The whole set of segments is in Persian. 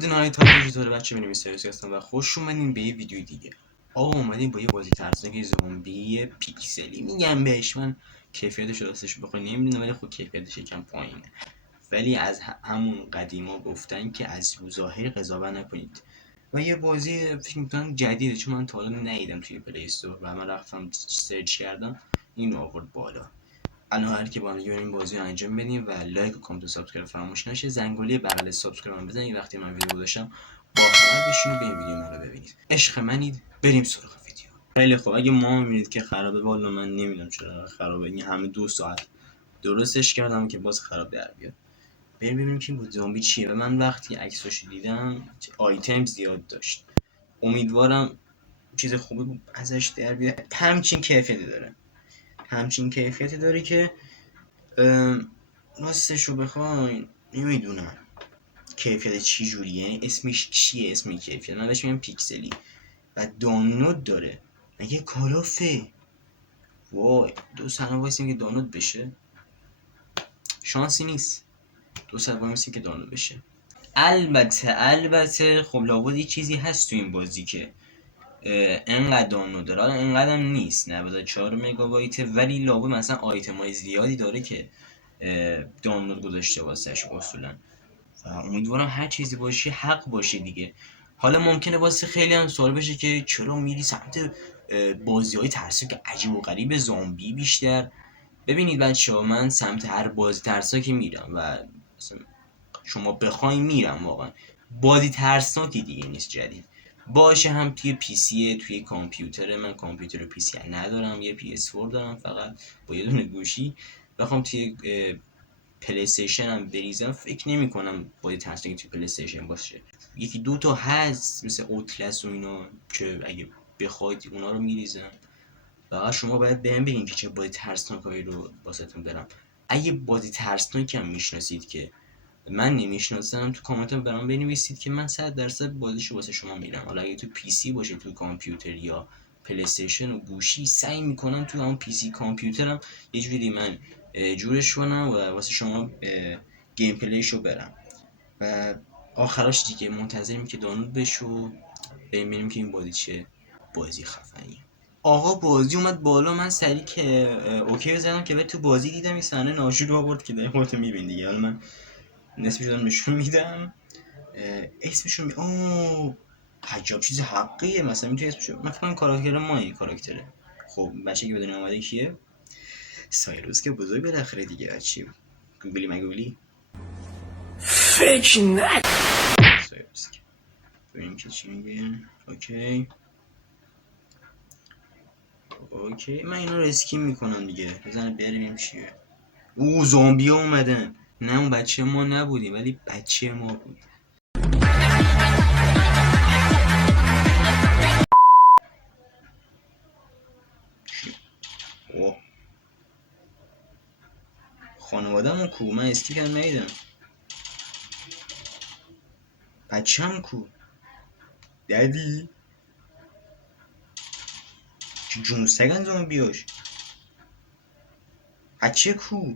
درود نهایت تاریخ چطوره بچه بینیم سریوسی هستم و خوش اومدین به یه ویدیو دیگه. آقا اومدیم با یه بازی ترسناک زومبی پیکسلی، میگم بهش من کیفیتش راستش بخوای نمیدونم، ولی خب کیفیتش یکم پایینه. ولی از همون قدیما گفتن که از ظاهر قضاوت نکنید و یه بازی فکر میکنم جدیده، چون من تا حالا ندیدم توی پلی استور و من رفتم سرچ کردم اینو آورد بالا. الان هر کی با هم این بازی رو انجام بدیم و لایک و کامنت و سابسکرایب فراموش نشه. زنگوله بغل سابسکرایب بزنید وقتی من ویدیو گذاشتم با خبر بشین و بریم ویدیو من رو ببینید. عشق منید، بریم سراغ ویدیو. خیلی خوب، اگه ما میبینید که خرابه، والا من نمیدونم چرا خرابه، این همه 2 ساعت درستش کردم که باز خراب در بیاد. بریم ببینیم که این زامبی چیه. و من وقتی عکساشو دیدم آیتم زیاد داشت، امیدوارم چیز خوبی ازش در بیاد. همچین کیفیتی داره که راستش رو بخواین نمیدونم کیفیت چی جوریه، یعنی اسمش چیه، اسم کیفیت من بهش میگم پیکسلی و دانلود داره. مگه کالافه؟ وای 2 ثانیه وایسیم که دانلود بشه، شانسی نیست. 2 ثانیه وایسیم که دانلود بشه. البته خب لابد یه چیزی هست تو این بازی که انقدر دانلود داره. حالا انقدر هم نیست، 94 مگابایته، ولی لابد مثلا آیتم های زیادی داره که دانلود گذاشته واسش اصولا. و امیدوارم هر چیزی باشه حق باشه دیگه. حالا ممکنه واسه خیلی هم سوال بشه که چرا میری سمت بازی های ترسناک عجیب و غریب زامبی بیشتر. ببینید بچه‌ها، من سمت هر بازی ترسناکی میرم و شما بخواین میرم. واقعا بازی ترسناکی دیگه نیست جدید، باشه هم توی پی سی، توی کامپیوتر. من کامپیوتر پی سی ندارم، یه پی اس 4 دارم فقط با یه دونه گوشی. بخوام توی پلی استیشن هم بریزم، فکر نمی کنم بازی ترسناکی توی پلی استیشن باشه. یکی دو تا هست مثل اوتلس و اینا که اگه بخواید اونا رو میریزم. فقط شما باید بهم بگین که چه بازی ترسناکایی رو واسهتون دارم. اگه بازی ترسناکی هم میشناسید که من نمیشناسم، تو کامنت برام بنویسید که من 100% بازیشو واسه شما میرم. حالا اگه تو پی سی باشه، تو کامپیوتر یا پلی استیشن و گوشی، سعی میکنم تو اون پی سی کامپیوترم یه جوری من جورش کنم و واسه شما گیم پلیشو برم. و آخرش دیگه منتظریم که دانلود بشه و ببینیم که این بازی چه بازی خفنیه. آقا بازی اومد بالا، من سریع که اوکی بزنم که تو بازی دیدم این صحنه ناشور آورد که در خودت میبینی دیگه. حالا من نصفش دارم نشون میدم، اسمشون اوه عجب چیز حقیه. مثلا میتونی اسمشو، من فکر کنم کاراکتر ما این کاراکتره. خب بچه که بدون اومده کیه؟ سایروس که بزرگ بالاخره دیگه. چی گوگلی مگوگلی فکر نه سایروس که ببینیم که چی میگه. اوکی من اینا رو اسکیم میکنم دیگه، بزنه بریم چیه. او زامبی ها اومدن. نه اون بچه ما نبودیم ولی بچه ما بود. اوه خانواده‌مون کو؟ من استیکر ندیدم. بچه‌م کو؟ دادی جون سگن زامبیاش. بچه کو؟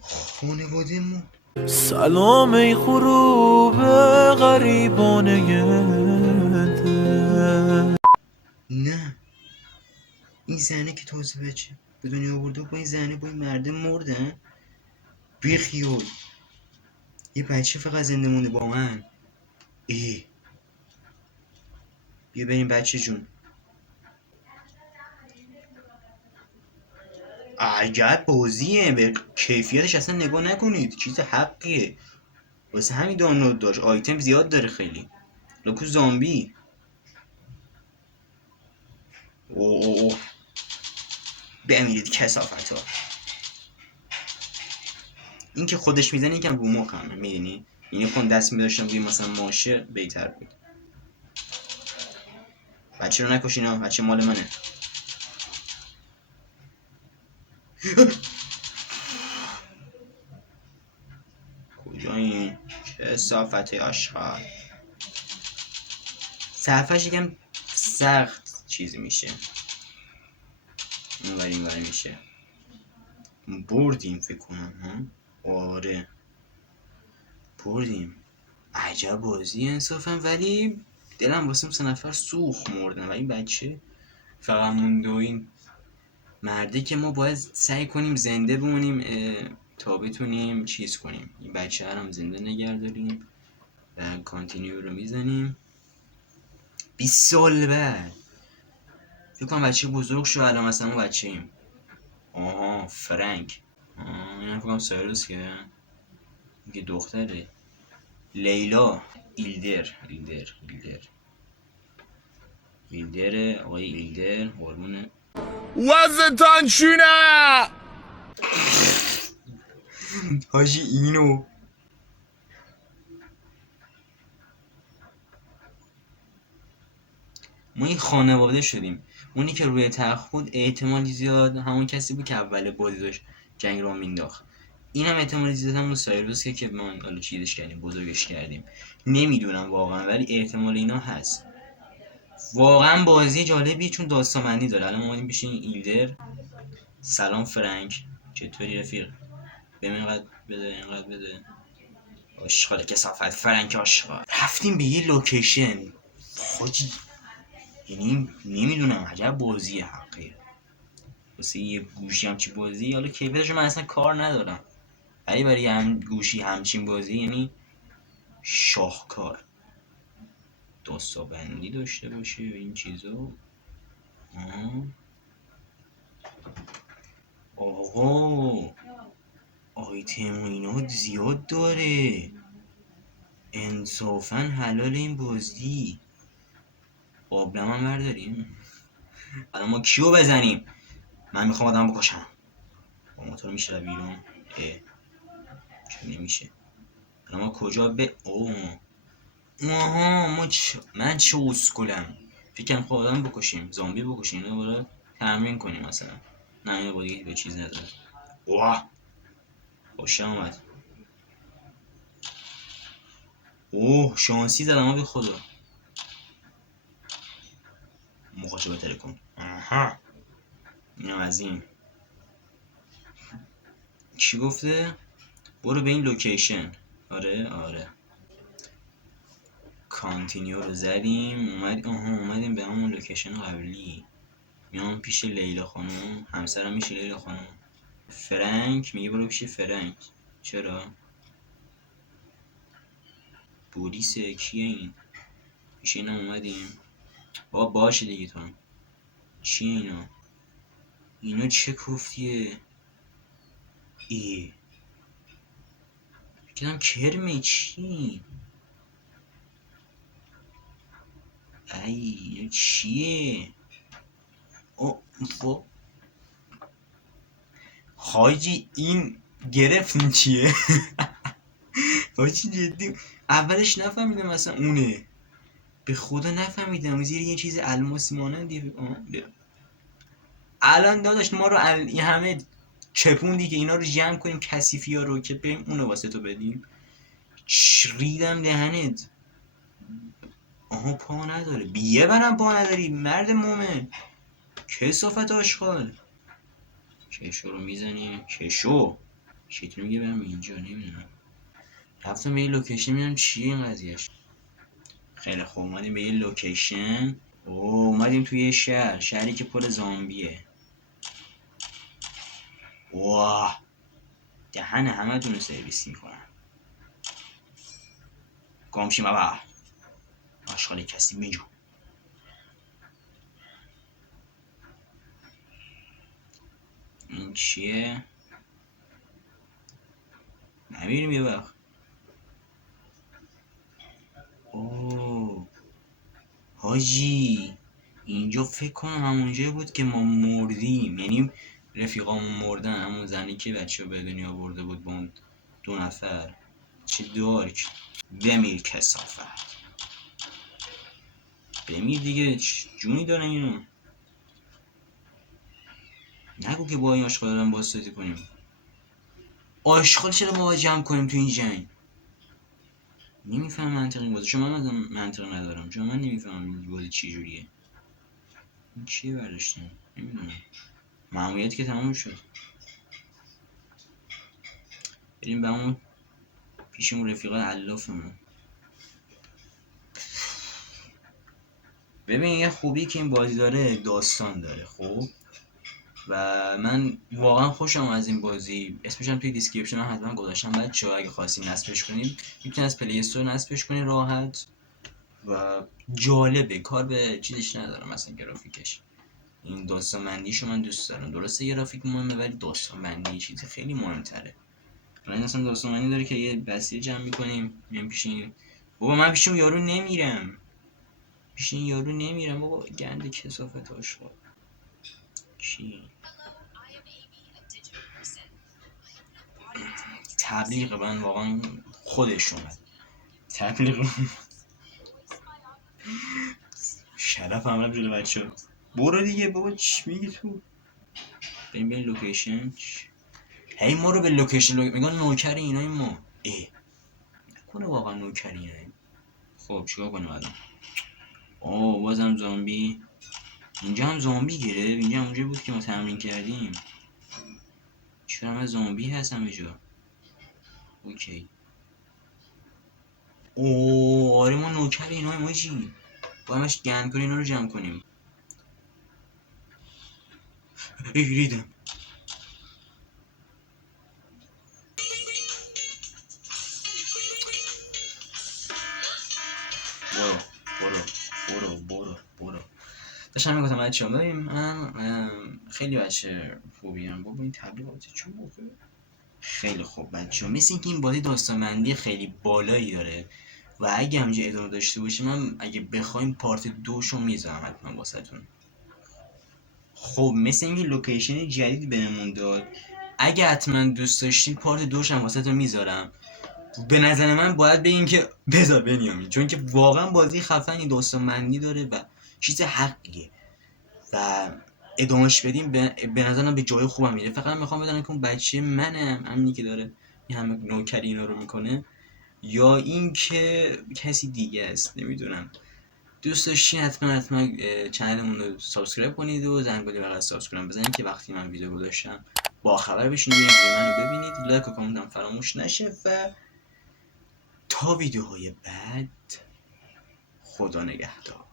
خانواده ما. سلام ای غروب غریبانه دل. نه این زنه که تازه بچه به دنیا آورده با این زنه با این مرده مردن. بیخیال یه بچه فقط زنده مونده با من. بیا بریم بچه جون. عجب بازیه، به کیفیتش اصلا نگاه نکنید، چیز حقیه. واسه همین دانلود داشت، آیتم زیاد داره خیلی. لوکو زامبی. اوه بمیرید کسافت ها. این که خودش میزنه یکم رو مخمه، میدونی؟ یعنی خون دست میداشتم روی مثلا ماشه بهتر بود. بچه رو نکشین ها، بچه مال منه. کجا این کسافت آشغال؟ صرفش یکم سخت چیزی میشه، این میشه. بردیم فکر کنم ها. آره بردیم. عجب بازی انصافا، ولی دلم واسه اون 3 نفر سوخت مردن و این بچه فقط مونده و این مرده که ما باید سعی کنیم زنده بمونیم تا بتونیم چیز کنیم این بچه هم زنده نگه داریم و کانتینیو رو میزنیم. 20 سال بعد فکر کنم بچه بزرگ شو الان مثلا ما بچه ایم. آها فرانک، این فکر کنم سایروس که دختره. لیلا، ایلدر آقای ایلدر هورمونه. وزتان شونه. حاجی اینو ما این خانواده شدیم. اونی که روی تخت بود احتمالی زیاد همون کسی بود که اول بازی داشت جنگ رو مینداخت. این هم احتمالی زیاد همون سایروس که ما حالا چیزش کردیم بزرگش کردیم. نمیدونم واقعا ولی احتمال اینا هست. واقعا بازی جالبیه چون داستانمندی داره. الان ما اومدیم پیش این ایلدر. سلام فرانک، چطوری رفیق؟ بهم اینقدر بده. آشغال کثافت فرانک آشغال. رفتیم به یه لوکیشن حاجی، یعنی نمیدونم عجب بازی حقیه واسه یه گوشی همچین بازی. حالا کیفیتشو من اصلا کار ندارم ولی برای هم گوشی همچین بازی یعنی شاهکار. داستانبندی داشته باشه و این چیزا. آقا آیتم و اینا زیاد داره انصافا. حلال این بازی. قابلمه هم برداریم. الان ما کیو بزنیم؟ من میخوام آدم بکشم. با موتور میشه بیرون. چه نمیشه. الان ما کجا من چه اسکلم. فکرم خود آدم بکشیم زامبی بکشیم اینو باید تمرین کنیم مثلا. نه اینو باید به چیز نداره. واه خوشم اومد. شانسی زدم ها به خدا. مخاچه بهتره کن. اینم از این. چی گفته؟ برو به این لوکیشن. آره کانتینیو رو زدیم. اومدیم به همون لوکیشن قبلی. میام پیش لیلا خانم. همسرم میشه لیلا خانم. فرانک میگه برو پیش فرانک. چرا؟ بولیسه کیه این؟ پیش اینم اومدیم. باشه دیگه تو. چیه اینا چه کوفتیه؟ فکرم کرمه. چی؟ ای چیه؟ حاجی این گرفتین چیه؟ حاجی جدی اولش نفهمیدم مثلا اونه. به خدا نفهمیدم. زیر یه چیز الماسی مانندی. الان داداش ما رو این همه چپوندی که اینا رو جمع کنیم کثیفی ها رو که بریم اونو واسه تو بدیم. ریدم دهنت. پا نداره. بیه برم پا نداری مرد مومن. کسافت آشغال. کشو رو میزنیم. کشو چطور میگه برم اینجا نمیدونم. رفتم به یه لوکیشن میدونم چیه این قضیهش. خیلی خوب اومدیم به یه لوکیشن. اومدیم توی یه شهری که پر زامبیه. واه دهن همه دونو سرویس میکنن. گامشیم بابا آشغال کسی میجو. این چیه؟ نمیریم یه وقت. حاجی اینجا فکر کنم همونجا بود که ما مردیم. یعنی رفیقامون مردن. همون زنی که بچه به دنیا برده بود با اون 2 نفر. چه دارک. بمیر کسافت. بمیر دیگه جونی داره اینو. نگو که با این آشغال دارم بازسازی کنیم. آشغال چرا ما جمع کنیم تو این جنگ؟ نمیفهم منطق این بازی. چون من منطق ندارم. چون من نمیفهمم این بازی چی جوریه. این چیه برداشتیم؟ نمیدونم. ماموریت که تمام شد. بریم به همون پیش اون رفیقای علافمون. ببین یه خوبی که این بازی داره داستان داره خب، و من واقعا خوشم از این بازی. اسمش هم توی دیسکریپشن حتما گذاشتم بچه‌ها، اگه خواستین نصبش کنین میتونین از پلی استور نصبش کنین راحت و جالبه، کار به چیزش ندارم مثلا گرافیکش. این داستان بندیشو من دوست دارم. درسته گرافیک مهمه ولی داستان بندی چیز خیلی مهمتره. الان اصلا داستان بندی داره که یه بسیج جمع می‌کنیم میام پیش این. بابا من پیش اون یارو نمیرم، پیش این یارو نمیرم بابا، گند کثافت آشغال. کی تبلیغ من واقعا خودش اومد تبلیغ شرف هم رفت جلو بچه. برو دیگه بابا چی میگی تو؟ بریم لوکیشن. هی ما رو به لوکیشن میگن نوکر اینای ما. نکنه واقعا نوکر اینای. خب چیکار کنیم الان؟ بازم زامبی. اینجا هم زامبی گرفت. اینجا اونجا بود که ما تمرین کردیم. چرا همه زامبی هست همه جا؟ اوکی. آره ما نوکر اینای ما جی. باید همش گند کنیم اینا رو جمع کنیم. ریدم. برو داشتم میگفتم بچه ها ببین من خیلی بچه خوبیم بابا این تبلیغات چون موقع خیلی خوب بچه ها، مثل اینکه این بازی داستانمندی خیلی بالایی داره و اگه همینجا ادامه داشته باشیم من اگه بخوایم پارت 2 شو میذارم حتما واسهتون. خب مثل اینکه لوکیشن جدید بهمون داد، اگه حتما دوست داشتین پارت 2 هم واسهتون میذارم. به نظر من باید بگین که بذار بنیامین، چون که واقعا بازی خفنی داستانمندی داره و چیز حقیه و ادامهش بدیم به نظرم به جای خوبم میره. فقط میخوام بدونم که اون بچه منم همینی که داره این همه نوکری اینا رو میکنه یا این که کسی دیگه است نمیدونم. دوست داشتین حتما چنلمون رو سابسکرایب کنید و زنگوله بغل سابسکرایب بزنید که وقتی من ویدیو گذاشتم با خبر بشین و ویدیو منو ببینید. لایک و کامنت هم فراموش نشه و تا ویدیوهای بعد خدا نگهدار.